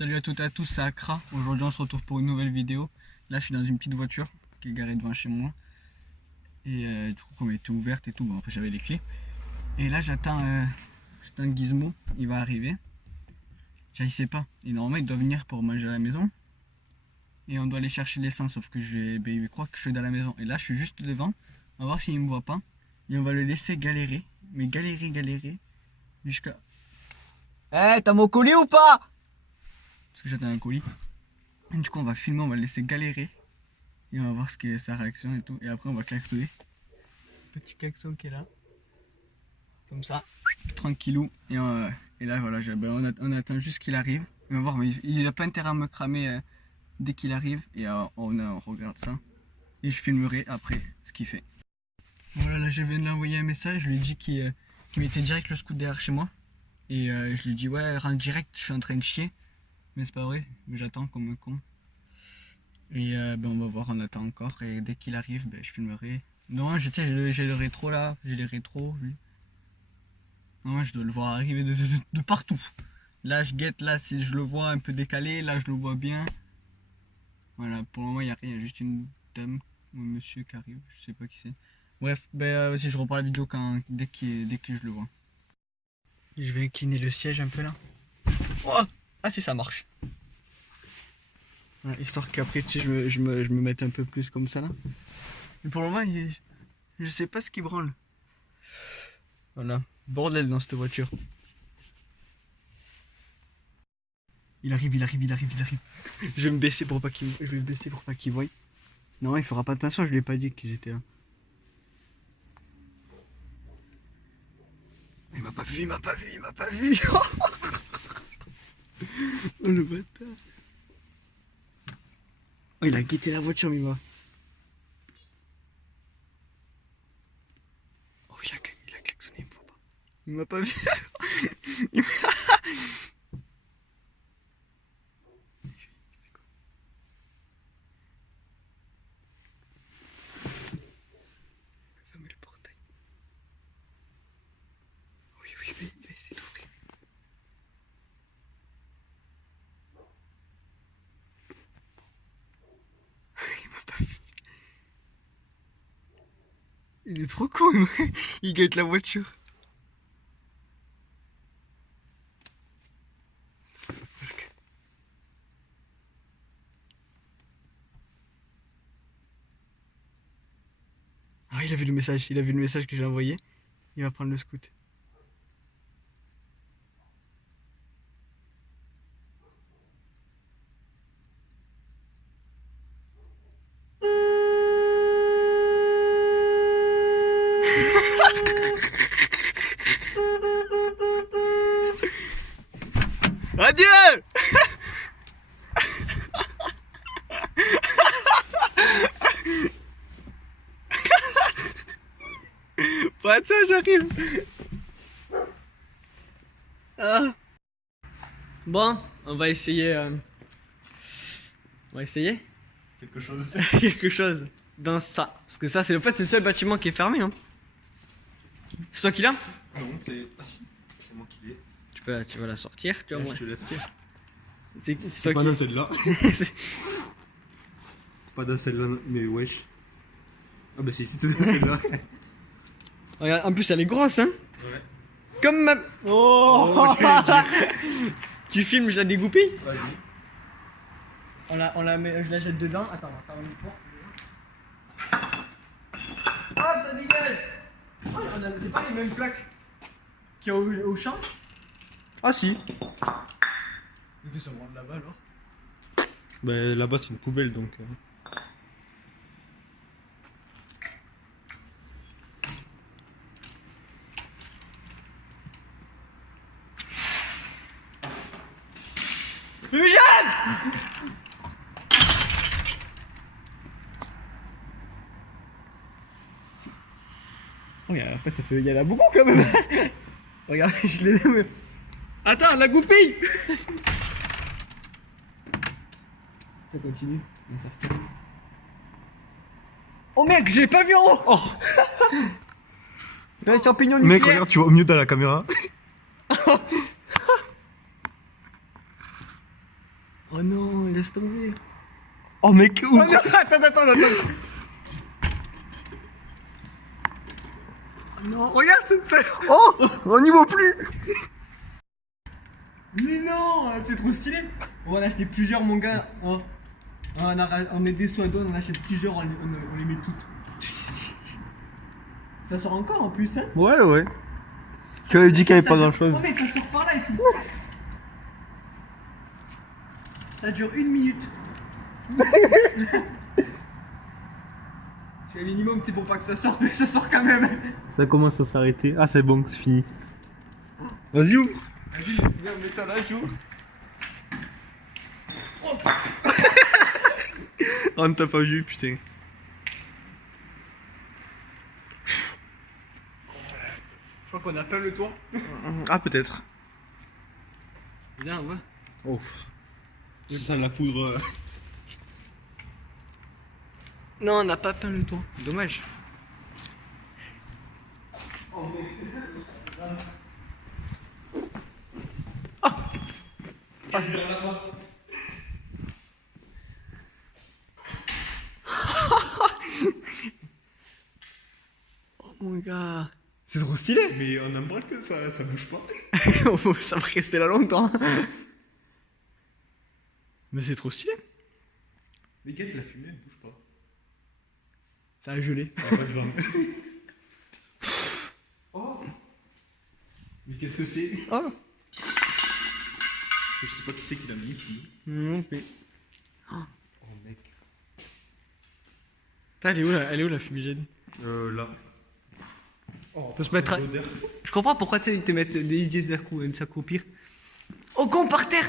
Salut à toutes et à tous, c'est Accra. Aujourd'hui on se retrouve pour une nouvelle vidéo. Là je suis dans une petite voiture qui est garée devant chez moi. Et du coup comme elle était ouverte et tout, bon après j'avais les clés. Et là j'attends Gizmo, il va arriver. Il sait pas. Et normalement il doit venir pour manger à la maison. Et on doit aller chercher l'essence, sauf que il va croire que je suis dans la maison. Et là je suis juste devant, on va voir s'il me voit pas. Et on va le laisser galérer. Mais galérer. Jusqu'à... Eh, t'as mon colis ou pas? Parce que j'attends un colis. Et du coup on va filmer, on va le laisser galérer. Et on va voir ce qu'est sa réaction et tout. Et après on va klaxonner. Petit klaxon qui est là. Comme ça. Tranquillou. Et là voilà, on attend juste qu'il arrive. Et on va voir, mais il n'a pas intérêt à me cramer dès qu'il arrive. Et on regarde ça. Et je filmerai après ce qu'il fait. Voilà, là je viens de lui envoyer un message. Je lui ai dit qu'il mettait direct le scoot derrière chez moi. Et je lui ai dit ouais, rentre direct, je suis en train de chier. Mais c'est pas vrai, j'attends comme un con. Et on va voir, on attend encore. Et dès qu'il arrive, je filmerai. Non, j'ai le rétro là, j'ai les rétros. Non, je dois le voir arriver de partout. Là, je guette, là, si je le vois un peu décalé, là, je le vois bien. Voilà, pour le moment, il n'y a rien, il y a juste une dame ou un monsieur qui arrive, je sais pas qui c'est. Bref, si je reprends la vidéo dès que je le vois. Je vais incliner le siège un peu là. Oh, ah si ça marche. Voilà, histoire qu'après tu sais, je me mette un peu plus comme ça là. Mais pour le moment je sais pas ce qui branle. Voilà, bordel dans cette voiture. Il arrive. Je vais me baisser pour pas qu'il voie. Non, il fera pas attention, je lui ai pas dit qu'il était là. Il m'a pas vu. Oh le bâtard. Oh, il a guetté la voiture, Mima. Oh, il a klaxonné, il me voit pas. Il m'a pas vu. Fermez le portail. Oui, il va essayer d'ouvrir. Il m'a pas vu. Il est trop con, il guette la voiture. Ah, il a vu le message que j'ai envoyé. Il va prendre le scoot. Adieu. Bon, attends, j'arrive. Ah. Bon, on va essayer. Quelque chose. Quelque chose dans ça. Parce que ça, c'est le seul bâtiment qui est fermé. Hein. C'est toi qui l'as? Non, c'est. Ah si, c'est moi qui l'ai. Tu vas la sortir, tu vois. Moi. Je te laisse. C'est C'est toi pas qui. dans celle-là. Pas dans celle-là, mais wesh. Ah bah si, c'était dans celle-là. Regarde, en plus, elle est grosse, hein. Ouais. Comme ma. Oh, tu filmes, je la dégoupille. Vas-y. Je la jette dedans. Attends, une fois. Hop, ça dégage. Oh, c'est pas les mêmes plaques qu'il y a au champ. Ah si. Mais que ça me rend là-bas alors. Bah là-bas c'est une poubelle donc. Fumigène! Oh, en fait, il y en a beaucoup quand même. Regarde, je l'ai. Attends, la goupille! Ça continue. Oh mec, j'ai pas vu en haut! Oh. Un champignon nucléaire. Mec, regarde, tu vois mieux dans la caméra. Oh non, laisse tomber. Oh mec, Oh non, attends. Oh non, regarde, c'est ça. Oh, on n'y voit plus. Mais non, c'est trop stylé. On va en acheter plusieurs, mon gars. Oh. On met des sous à dos, on en achète plusieurs, on les met toutes. Ça sort encore en plus, hein. Ouais. Tu avais dit qu'il n'y avait pas grand chose. Oh mec, ça sort par là et tout. Ça dure 1 minute. Je fais un minimum, c'est pour pas que ça sorte, mais ça sort quand même. Ça commence à s'arrêter. Ah, c'est bon, c'est fini. Vas-y, ouvre. Vas-y, viens, mets-toi là, j'ouvre. On ne t'a pas vu, putain. Je crois qu'on a pas le toit. Ah, peut-être. Viens, ouais. Oh. Ça sent la poudre. Non, on n'a pas peint le toit. Dommage. Oh mon gars. C'est trop stylé. Mais on aimerait que ça bouge pas. Ça va rester là longtemps. Mais c'est trop stylé. Mais Kate, la fumée, elle bouge pas. Ça a gelé. Ah, pas de vin. Oh. Mais qu'est-ce que c'est? Oh. Je sais pas qui c'est qui l'a mis ici. Non plus. Oh mec. Elle est où la fumigène? Là. Oh, Faut se mettre à... l'odeur. Je comprends pourquoi tu sais, ils te mettent des idées de s'accroupir. Oh con par terre.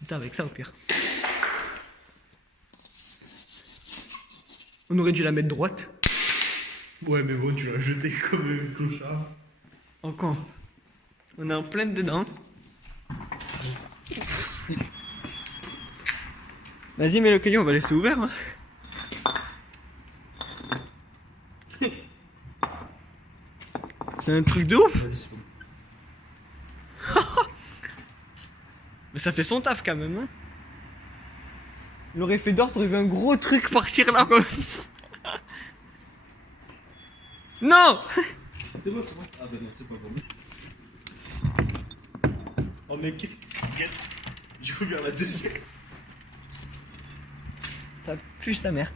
Putain, avec ça au pire. On aurait dû la mettre droite. Ouais, mais bon, tu l'as jeté comme un clochard. Encore. On est en pleine dedans. Vas-y, mets le caillou, on va laisser ouvert. Hein. C'est un truc de ouf. Vas-y, c'est bon. Mais ça fait son taf quand même. Hein. Il aurait fait d'or, t'aurais vu un gros truc partir là. Quoi. Non. C'est bon. Ah bah non, c'est pas bon. Oh mec, regarde. J'ai ouvert la deuxième. Ça pue sa mère.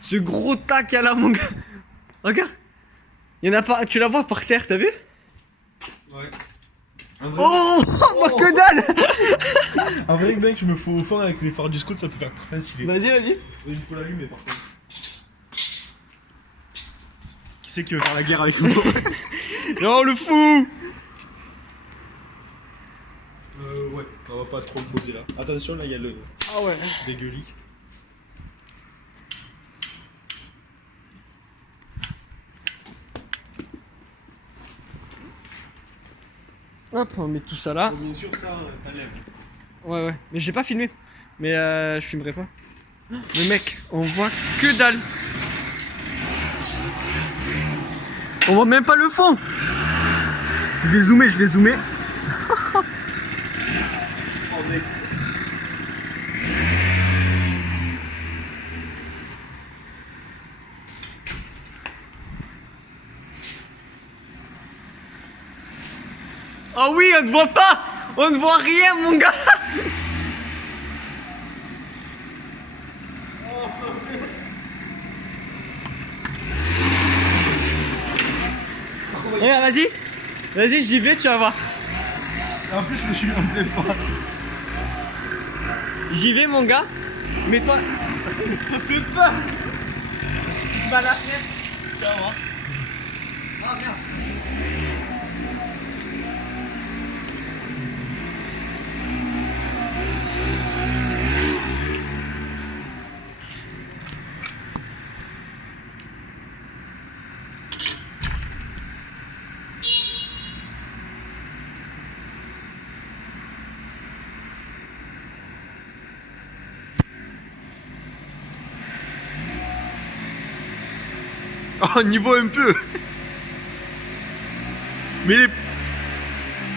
Ce gros tas qu'il y a là, mon gars. Regarde. Il y en a pas. Tu la vois par terre, t'as vu? Ouais. Oh, moi que dalle. En vrai, mec, je me fous au fond avec les phares du scout, ça peut faire très stylé. Vas-y. Il faut l'allumer par contre. Qui c'est qui veut faire la guerre avec nous? Non, le fou. Ouais, on va pas trop le poser là. Attention, là, il y a le Ah ouais. dégueulis. Hop, on met tout ça là. Bien sûr, ça, t'enlèves. Ouais. Mais j'ai pas filmé. Mais je filmerai pas. Mais mec, on voit que dalle. On voit même pas le fond. Je vais zoomer. Oh mec. Oh oui, on ne voit pas. On ne voit rien, mon gars. Regarde, vas-y, j'y vais, tu vas voir. En plus, je me suis mis en plein phare. J'y vais, mon gars. Mets-toi. Ça fait peur. Tu te vas à la fenêtre. Tu vas voir. Ah, merde. Oh, niveau un peu. Mais les...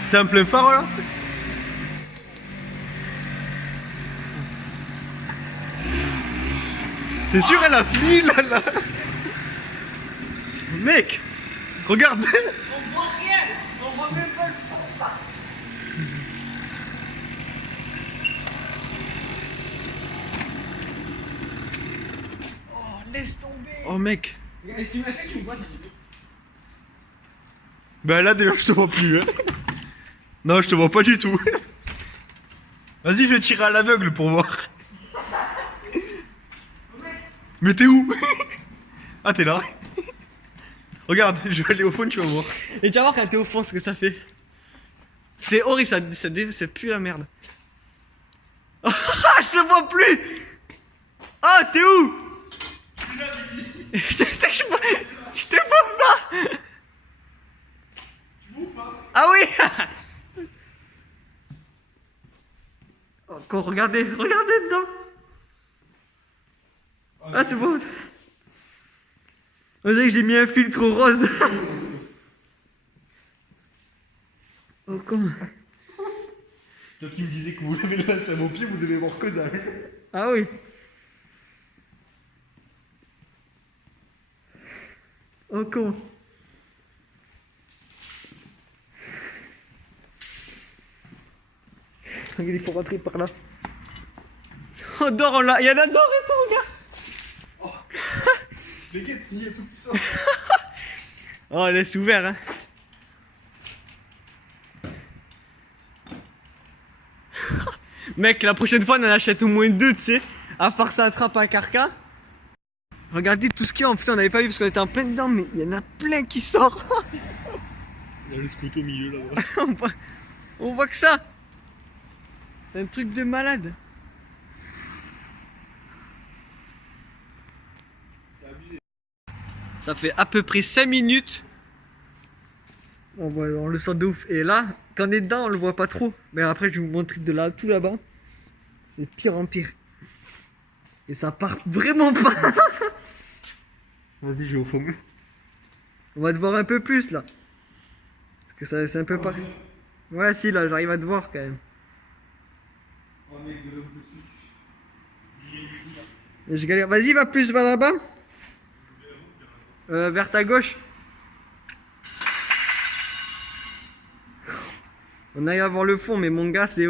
T'es en plein phare là? T'es sûr elle a fini là? Mec, regarde. On voit rien. On voit même pas le fond. Oh, laisse tomber. Oh mec. Regarde, tu m'as fait, tu me vois, c'est... Bah là déjà je te vois plus hein. Non je te vois pas du tout. Vas-y je vais tirer à l'aveugle pour voir. Mais t'es où? Ah t'es là. Regarde, je vais aller au fond, tu vas voir. Et tu vas voir quand t'es au fond ce que ça fait. C'est horrible, ça pue la merde. Ah, je te vois plus. Ah, t'es où? C'est que je te vois pas. Ah oui. Encore, regardez dedans. Ah c'est bon. On dirait que j'ai mis un filtre rose. Oh con. Toi qui me disais que vous l'avez lancé à mon pied, vous devez voir que dalle. Ah oui. Oh con. Regarde, il faut rentrer par là. Oh, dehors, on l'a. Il y en a dehors et tout, regarde. Les gars, il y a tout qui sort. Oh, laisse ouvert, hein. Mec, la prochaine fois, on en achète au moins 2, tu sais. À part ça attrape un carcan. Regardez tout ce qu'il y a. En fait, on n'avait pas vu parce qu'on était en plein dedans, mais il y en a plein qui sortent. Il y a le scout au milieu là-bas. On voit que ça. C'est un truc de malade. C'est abusé. Ça fait à peu près 5 minutes. On le sent de ouf. Et là, quand on est dedans, on le voit pas trop. Mais après, je vais vous montrer de là, tout là-bas. C'est de pire en pire. Et ça part vraiment pas. Vas-y, je vais au fond. On va te voir un peu plus là. Parce que ça, c'est un peu pas. Ouais, si, là, j'arrive à te voir quand même. Oh mec, de l'autre dessus. Et je galère. Vas-y, va plus vers là-bas. Vers ta gauche. On arrive à voir le fond, mais mon gars, c'est...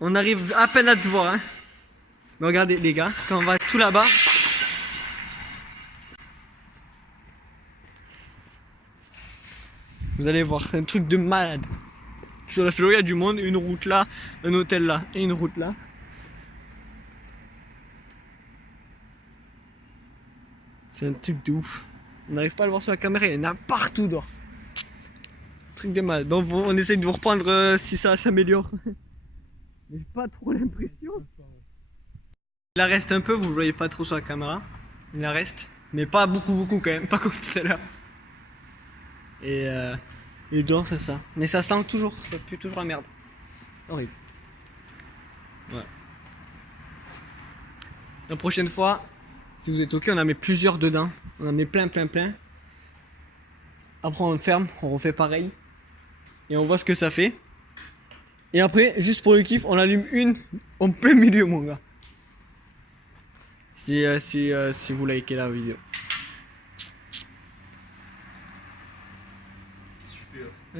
On arrive à peine à te voir, hein. Mais regardez, les gars, quand on va tout là-bas... Vous allez voir, c'est un truc de malade. Sur la Floride, il y a du monde, une route là, un hôtel là, et une route là. C'est un truc de ouf. On n'arrive pas à le voir sur la caméra, il y en a partout dehors. Truc de malade. Bon, on essaye de vous reprendre si ça s'améliore. Mais j'ai pas trop l'impression. Il en reste un peu, vous le voyez pas trop sur la caméra. Il en reste. Mais pas beaucoup quand même, pas comme tout à l'heure. Et dehors c'est ça. Mais ça sent toujours, ça pue toujours la merde. Horrible. Ouais. La prochaine fois, si vous êtes ok, on en met plusieurs dedans. On en met plein. Après on ferme, on refait pareil. Et on voit ce que ça fait. Et après, juste pour le kiff, on allume une en plein milieu, mon gars. Si vous likez la vidéo.